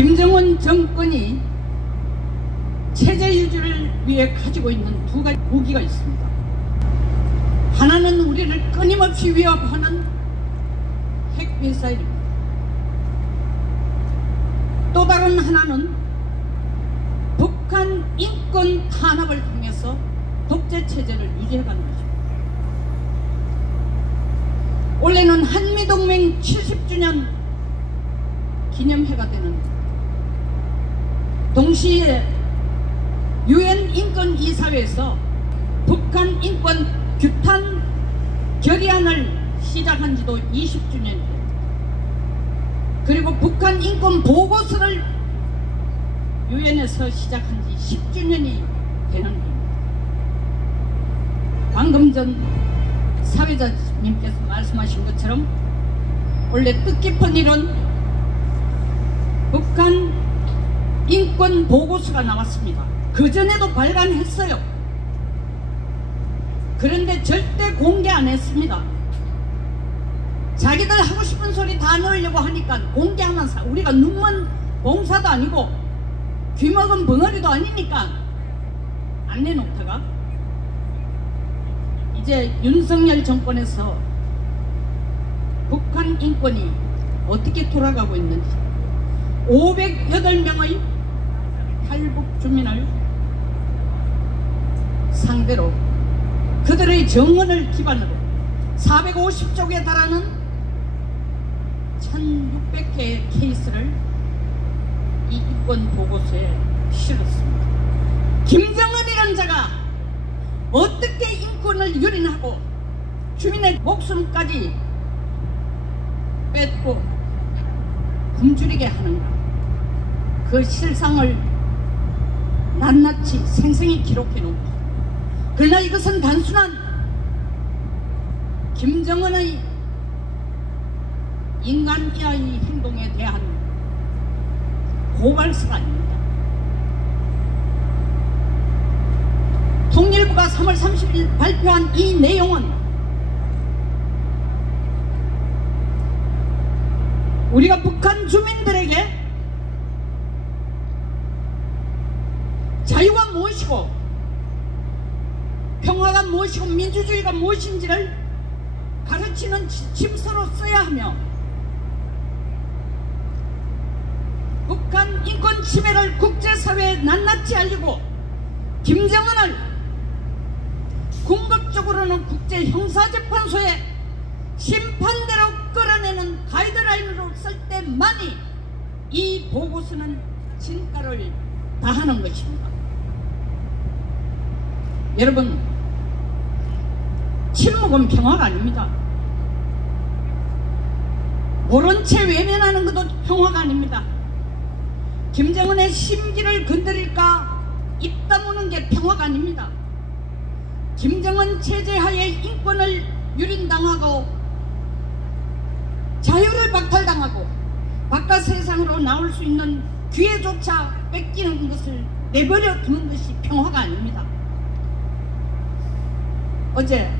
김정은 정권이 체제 유지를 위해 가지고 있는 두 가지 무기가 있습니다. 하나는 우리를 끊임없이 위협하는 핵미사일입니다. 또 다른 하나는 북한 인권 탄압을 통해서 독재 체제를 유지해가는 것입니다. 올해는 한미동맹 70주년 기념해가 되는 동시에 UN 인권이사회에서 북한 인권 규탄 결의안을 시작한 지도 20주년입니다. 그리고 북한 인권 보고서를 UN에서 시작한 지 10주년이 되는 겁니다. 방금 전 사회자님께서 말씀하신 것처럼 원래 뜻깊은 일은 북한 인권 보고서가 나왔습니다. 그전에도 발간했어요. 그런데 절대 공개 안 했습니다. 자기들 하고 싶은 소리 다 넣으려고 하니까 공개하면 우리가 눈먼 봉사도 아니고 귀먹은 벙어리도 아니니까 안 내놓다가 이제 윤석열 정권에서 북한 인권이 어떻게 돌아가고 있는지 508명의 탈북 주민을 상대로 그들의 정언을 기반으로 450쪽에 달하는 1600개의 케이스를 이 인권 보고서에 실었습니다. 김정은이라는 자가 어떻게 인권을 유린하고 주민의 목숨까지 뺏고 굶주리게 하는가, 그 실상을 낱낱이 생생히 기록해 놓고, 그러나 이것은 단순한 김정은의 인간 이하의 행동에 대한 고발서가 아닙니다. 통일부가 3월 30일 발표한 이 내용은 우리가 북한 주민들에게 자유가 무엇이고 평화가 무엇이고 민주주의가 무엇인지를 가르치는 지침서로 써야 하며, 북한 인권 침해를 국제사회에 낱낱이 알리고 김정은을 궁극적으로는 국제형사재판소에 심판대로 끌어내는 가이드라인으로 쓸 때만이 이 보고서는 진가를 다하는 것입니다. 여러분, 침묵은 평화가 아닙니다. 모른 채 외면하는 것도 평화가 아닙니다. 김정은의 심기를 건드릴까 입 다무는 게 평화가 아닙니다. 김정은 체제하에 인권을 유린당하고 자유를 박탈당하고 바깥 세상으로 나올 수 있는 기회조차 뺏기는 것을 내버려 두는 것이 평화가 아닙니다. 어제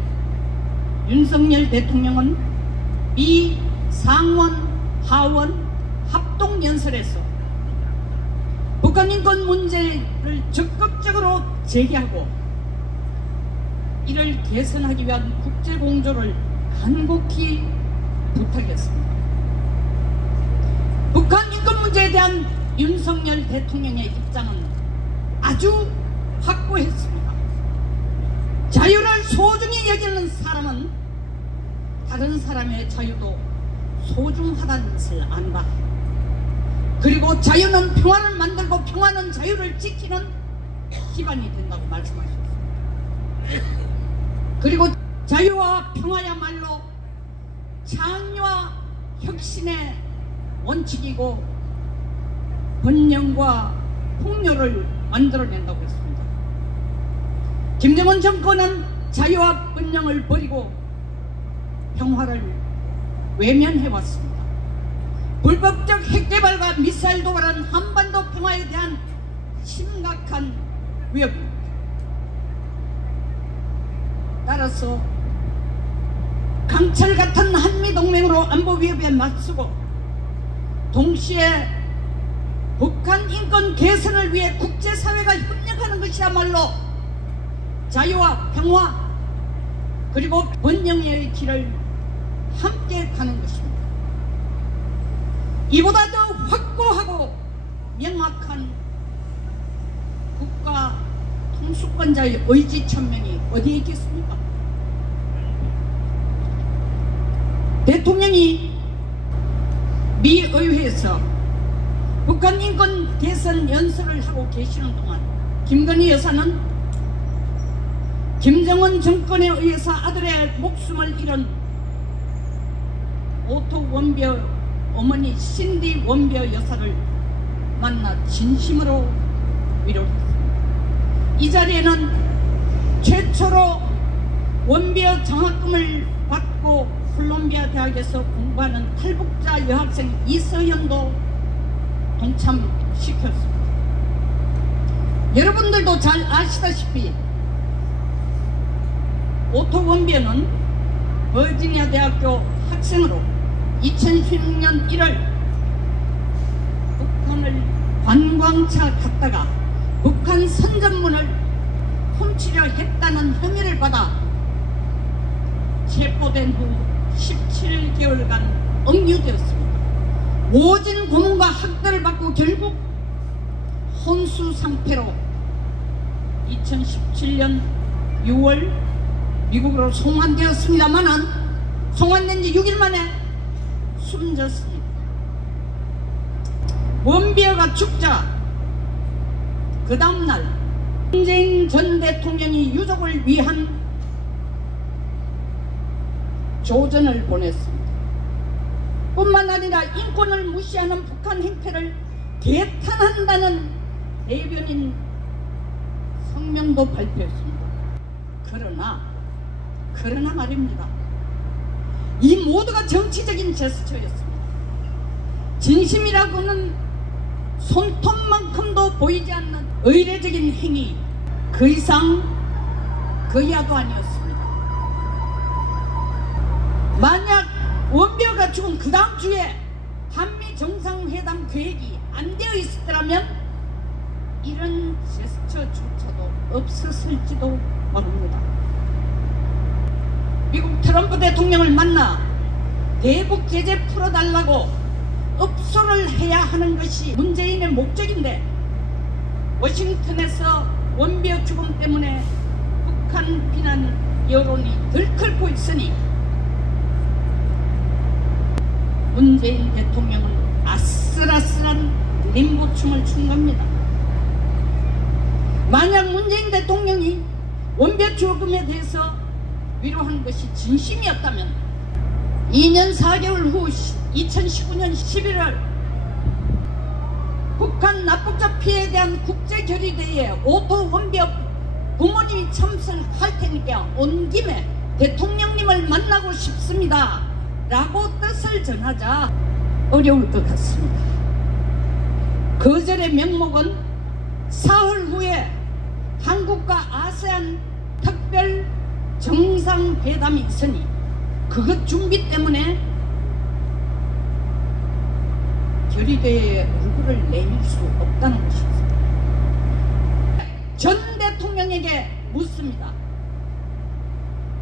윤석열 대통령은 미 상원 하원 합동연설에서 북한 인권 문제를 적극적으로 제기하고 이를 개선하기 위한 국제공조를 간곡히 부탁했습니다. 북한 인권 문제에 대한 윤석열 대통령의 입장은 아주 확고했습니다. 자유를 소중히 여기는 사람은 다른 사람의 자유도 소중하다는 것을 안다. 그리고 자유는 평화를 만들고 평화는 자유를 지키는 기반이 된다고 말씀하셨습니다. 그리고 자유와 평화야말로 창의와 혁신의 원칙이고 번영과 풍요를 만들어낸다고 했습니다. 김정은 정권은 자유와 번영을 버리고 평화를 외면해왔습니다. 불법적 핵개발과 미사일 도발은 한반도 평화에 대한 심각한 위협입니다. 따라서 강철 같은 한미동맹으로 안보 위협에 맞서고 동시에 북한 인권 개선을 위해 국제사회가 협력하는 것이야말로 자유와 평화 그리고 번영의 길을 함께 가는 것입니다. 이보다 더 확고하고 명확한 국가 통수권자의 의지천명이 어디에 있겠습니까? 대통령이 미 의회에서 북한 인권 개선 연설을 하고 계시는 동안 김건희 여사는 김정은 정권에 의해서 아들의 목숨을 잃은 오토 원비어 어머니 신디 원비어 여사를 만나 진심으로 위로했습니다. 이 자리에는 최초로 원비어 장학금을 받고 콜롬비아 대학에서 공부하는 탈북자 여학생 이서연도 동참시켰습니다. 여러분들도 잘 아시다시피 오토 원비어는 버지니아 대학교 학생으로 2016년 1월 북한을 관광차 갔다가 북한 선전문을 훔치려 했다는 혐의를 받아 체포된 후 17개월간 억류되었습니다. 모진 고문과 학대를 받고 결국 혼수 상태로 2017년 6월 미국으로 송환되었습니다만 송환된 지 6일 만에 숨졌습니다. 원비어가 죽자 그 다음날 문재인 전 대통령이 유족을 위한 조전을 보냈습니다. 뿐만 아니라 인권을 무시하는 북한 행태를 개탄한다는 대변인 성명도 발표했습니다. 그러나 말입니다. 이 모두가 정치적인 제스처였습니다. 진심이라고는 손톱만큼도 보이지 않는 의례적인 행위, 그 이상 그 이하도 아니었습니다. 만약 원비어가 죽은 그 다음 주에 한미 정상회담 계획이 안 되어 있었더라면 이런 제스처조차도 없었을지도 모릅니다. 미국 트럼프 대통령을 만나 대북 제재 풀어달라고 읍소를 해야 하는 것이 문재인의 목적인데 워싱턴에서 원비어 죽음 때문에 북한 비난 여론이 들끓고 있으니 문재인 대통령은 아슬아슬한 림보춤을 춘 겁니다. 만약 문재인 대통령이 원비어 죽음에 대해서 위로한 것이 진심이었다면 2년 4개월 후 2019년 11월 북한 납북자 피해에 대한 국제결의대회에 오토 원비어 부모님이 참석할 테니까 온 김에 대통령님을 만나고 싶습니다 라고 뜻을 전하자 어려울 것 같습니다. 거절의 명목은 사흘 후에 한국과 아세안 특별 정상회담이 있으니 그것 준비 때문에 결의대회에 얼굴을 내밀 수 없다는 것입니다. 전 대통령에게 묻습니다.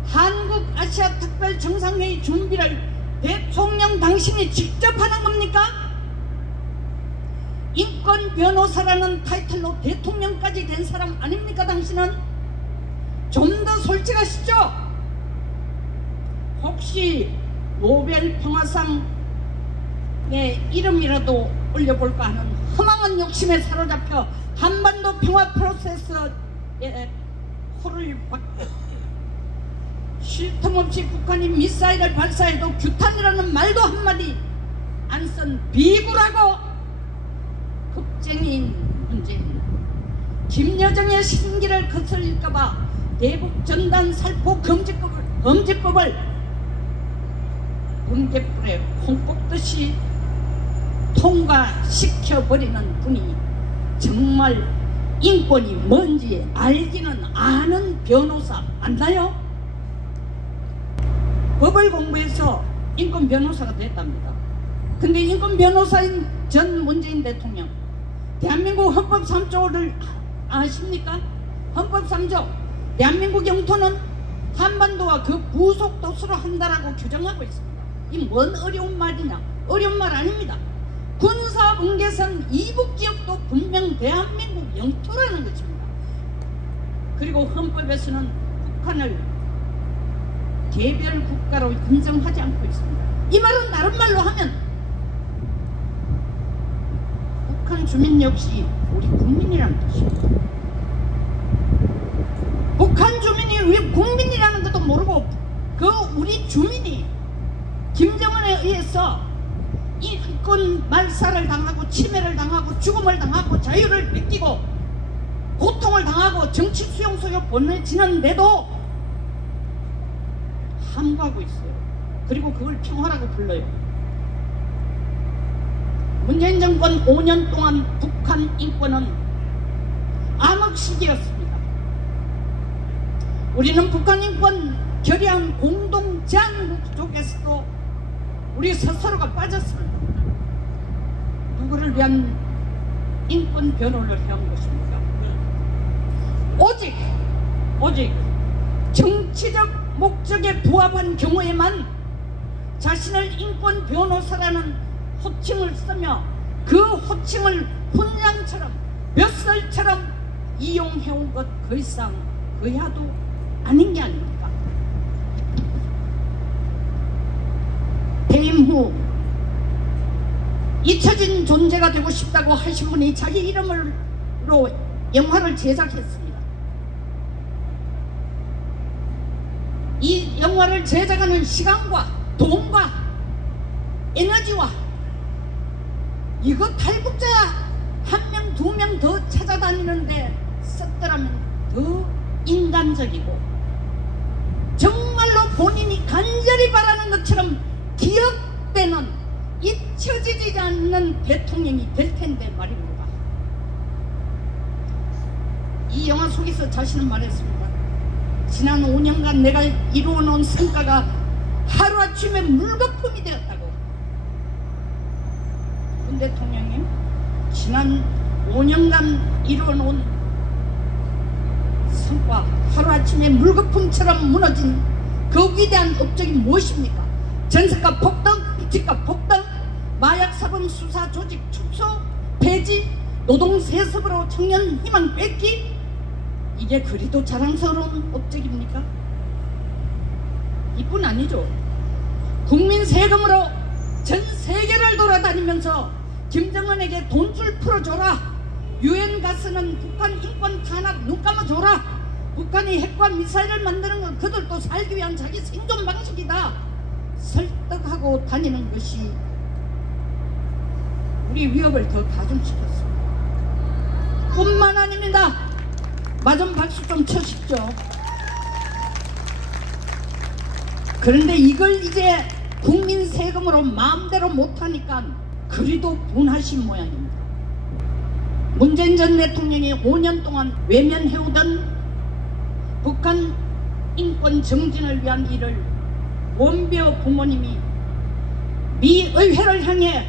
한국 아시아 특별 정상회의 준비를 대통령 당신이 직접 하는 겁니까? 인권 변호사라는 타이틀로 대통령까지 된 사람 아닙니까 당신은? 좀 더 솔직하시죠? 혹시 노벨 평화상의 이름이라도 올려볼까 하는 허망한 욕심에 사로잡혀 한반도 평화 프로세스에 코를 박고 쉴 틈 없이 북한이 미사일을 발사해도 규탄이라는 말도 한마디 안 쓴 비굴하고 급쟁이인 문재인, 김여정의 신기를 거슬릴까봐 대북 전단 살포 금지법을 번개불에 콩 뽑듯이 통과시켜버리는 분이 정말 인권이 뭔지 알기는 아는 변호사 맞나요? 법을 공부해서 인권 변호사가 됐답니다. 근데 인권 변호사인 전 문재인 대통령 대한민국 헌법 3조를 아십니까? 헌법 3조 대한민국 영토는 한반도와 그 부속 도시로 한다라고 규정하고 있습니다. 이 뭔 어려운 말이냐? 어려운 말 아닙니다. 군사분계선 이북지역도 분명 대한민국 영토라는 것입니다. 그리고 헌법에서는 북한을 개별 국가로 인정하지 않고 있습니다. 이 말은 다른 말로 하면 북한 주민 역시 우리 국민이라는 뜻입니다. 북한 주민이 왜 국민이라는 것도 모르고 그 우리 주민이 김정은에 의해서 인권 말살을 당하고 침해를 당하고 죽음을 당하고 자유를 뺏기고 고통을 당하고 정치 수용소에 보내지는데도 함구하고 있어요. 그리고 그걸 평화라고 불러요. 문재인 정권 5년 동안 북한 인권은 암흑시기였습니다. 우리는 북한 인권 결의안 공동 제안국 쪽에서도 우리 스스로가 빠졌습니다. 누구를 위한 인권 변호를 해야 한 것입니까? 오직 정치적 목적에 부합한 경우에만 자신을 인권 변호사라는 호칭을 쓰며 그 호칭을 훈장처럼 몇 살처럼 이용해온 것 그 이상 그 이하도 아닌 게 아닙니까? 퇴임 후 잊혀진 존재가 되고 싶다고 하신 분이 자기 이름으로 영화를 제작했습니다. 이 영화를 제작하는 시간과 돈과 에너지와 이거 탈북자 한 명, 두 명 더 찾아다니는데 썼더라면 더 인간적이고 정말로 본인이 간절히 바라는 것처럼 기억되는 잊혀지지 않는 대통령이 될 텐데 말입니다. 이 영화 속에서 자신은 말했습니다. 지난 5년간 내가 이루어놓은 성과가 하루아침에 물거품이 되었다고. 문 대통령님, 지난 5년간 이루어놓은 성과 하루아침에 물거품처럼 무너진 그 위대한 업적이 무엇입니까? 전세가 폭등, 집값 폭등, 마약사범 수사 조직 축소, 폐지, 노동세습으로 청년 희망 뺏기, 이게 그리도 자랑스러운 업적입니까? 이뿐 아니죠. 국민 세금으로 전 세계를 돌아다니면서 김정은에게 돈줄 풀어줘라, 유엔 가스는 북한 인권 탄압 눈 감아줘라, 북한이 핵과 미사일을 만드는 건 그들도 살기 위한 자기 생존 방식이다 설득하고 다니는 것이 우리 위협을 더 가중시켰습니다. 뿐만 아닙니다. 마좀 박수 좀 쳐십시오. 그런데 이걸 이제 국민 세금으로 마음대로 못하니까 그리도 분하신 모양입니다. 문재인 전 대통령이 5년 동안 외면해오던 북한 인권 정진을 위한 일을 원비어 부모님이 미 의회를 향해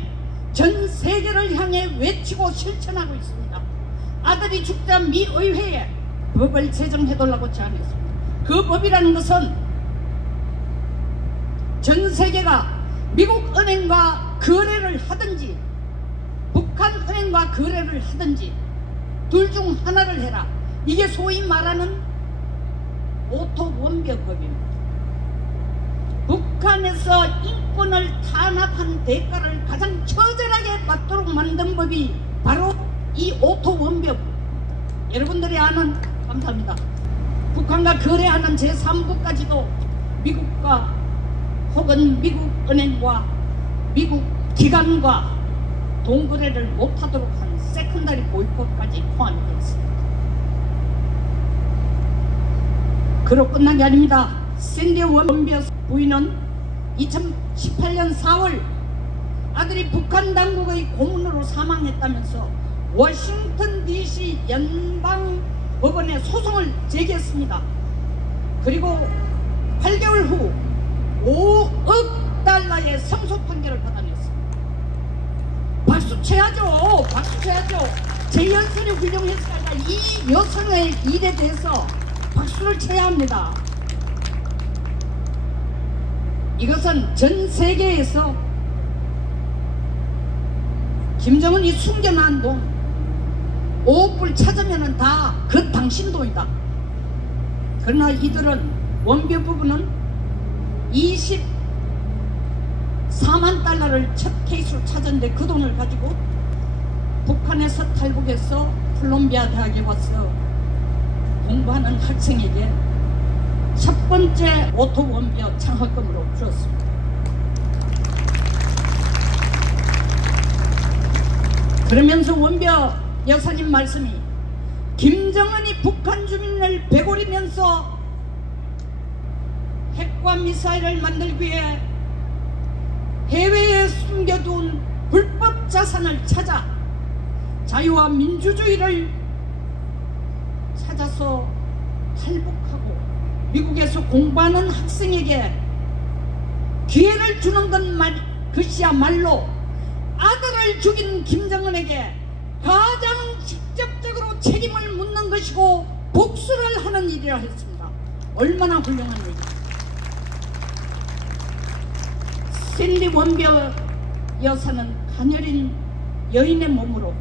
전 세계를 향해 외치고 실천하고 있습니다. 아들이 죽자 미 의회에 법을 제정해달라고 제안했습니다. 그 법이라는 것은 전 세계가 미국 은행과 거래를 하든지 북한 은행과 거래를 하든지 둘 중 하나를 해라. 이게 소위 말하는 오토 원벽법입니다. 북한에서 인권을 탄압한 대가를 가장 처절하게 받도록 만든 법이 바로 이 오토 원벽. 여러분들이 아는, 감사합니다, 북한과 거래하는 제3국까지도 미국과 혹은 미국 은행과 미국 기관과 동거래를 못하도록 한 세컨더리 보이콧까지 포함이 되어 있습니다. 그로 끝난 게 아닙니다. 샌디 원비어 부인은 2018년 4월 아들이 북한 당국의 고문으로 사망했다면서 워싱턴 DC 연방법원에 소송을 제기했습니다. 그리고 8개월 후 5억 달러의 승소 판결을 받아냈습니다. 박수 박수 쳐야죠. 박수 쳐야죠. 제 연설이 훌륭해서가 아니라 이 여성의 일에 대해서 박수를 쳐야 합니다. 이것은 전 세계에서 김정은이 숨겨놓은 돈 5억 불 찾으면 다 그 당신 돈이다. 그러나 이들은 원비어 부부는 24만 달러를 첫 케이스로 찾았는데 그 돈을 가지고 북한에서 탈북해서 콜롬비아 대학에 와서 공부하는 학생에게 첫 번째 오토 원비어 장학금으로 주었습니다. 그러면서 원비어 여사님 말씀이 김정은이 북한 주민을 베고리면서 핵과 미사일을 만들기 위해 해외에 숨겨둔 불법 자산을 찾아 자유와 민주주의를 찾아서 탈북하고 미국에서 공부하는 학생에게 기회를 주는 것이야말로 아들을 죽인 김정은에게 가장 직접적으로 책임을 묻는 것이고 복수를 하는 일이라 했습니다. 얼마나 훌륭한 일입니까? 샌디 원비어 여사는 가녀린 여인의 몸으로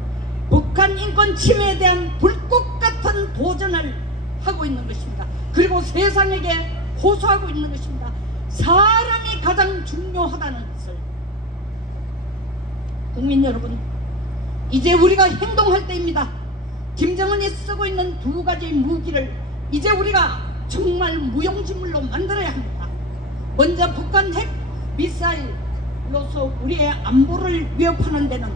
북한 인권 침해에 대한 불꽃 같은 도전을 하고 있는 것입니다. 그리고 세상에게 호소하고 있는 것입니다. 사람이 가장 중요하다는 것을. 국민 여러분, 이제 우리가 행동할 때입니다. 김정은이 쓰고 있는 두 가지 무기를 이제 우리가 정말 무용지물로 만들어야 합니다. 먼저 북한 핵 미사일로서 우리의 안보를 위협하는 데는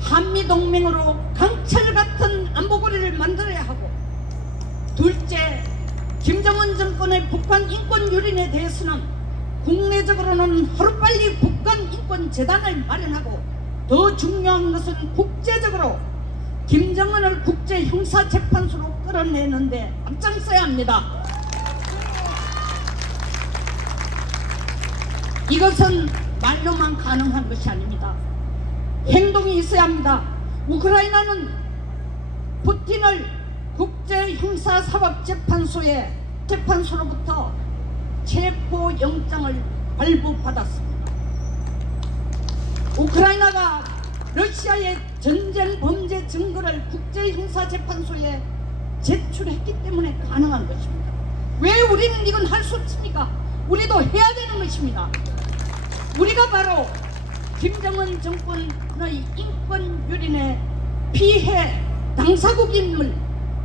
한미동맹으로 강철 같은 안보고리를 만들어야 하고, 둘째, 김정은 정권의 북한 인권 유린에 대해서는 국내적으로는 하루빨리 북한 인권재단을 마련하고, 더 중요한 것은 국제적으로 김정은을 국제형사재판소로 끌어내는데 앞장서야 합니다. 이것은 말로만 가능한 것이 아닙니다. 행동이 있어야 합니다. 우크라이나는 푸틴을 국제형사사법재판소로부터 체포영장을 발부받았습니다. 우크라이나가 러시아의 전쟁 범죄 증거를 국제형사재판소에 제출했기 때문에 가능한 것입니다. 왜 우리는 이건 할 수 없습니까? 우리도 해야 되는 것입니다. 우리가 바로 김정은 정권의 인권 유린의 피해 당사국임을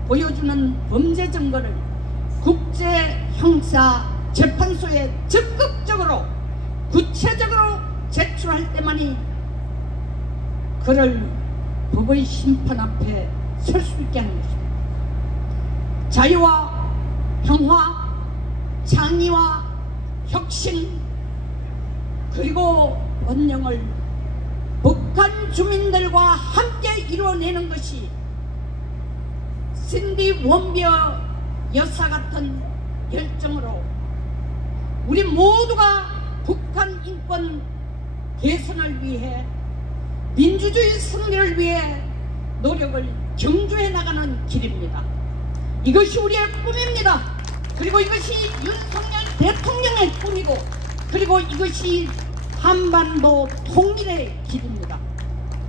보여주는 범죄 증거를 국제형사재판소에 적극적으로 구체적으로 제출할 때만이 그를 법의 심판 앞에 설 수 있게 하는 것입니다. 자유와 평화, 창의와 혁신, 그리고 번영을 북한 주민들과 함께 이루어내는 것이 샌디 원비어 여사 같은 열정으로 우리 모두가 북한 인권 개선을 위해, 민주주의 승리를 위해 노력을 경주해 나가는 길입니다. 이것이 우리의 꿈입니다. 그리고 이것이 윤석열 대통령의 꿈이고, 그리고 이것이 한반도 통일의 길입니다.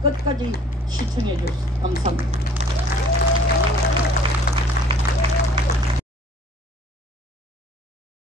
끝까지 시청해 주셔서 감사합니다.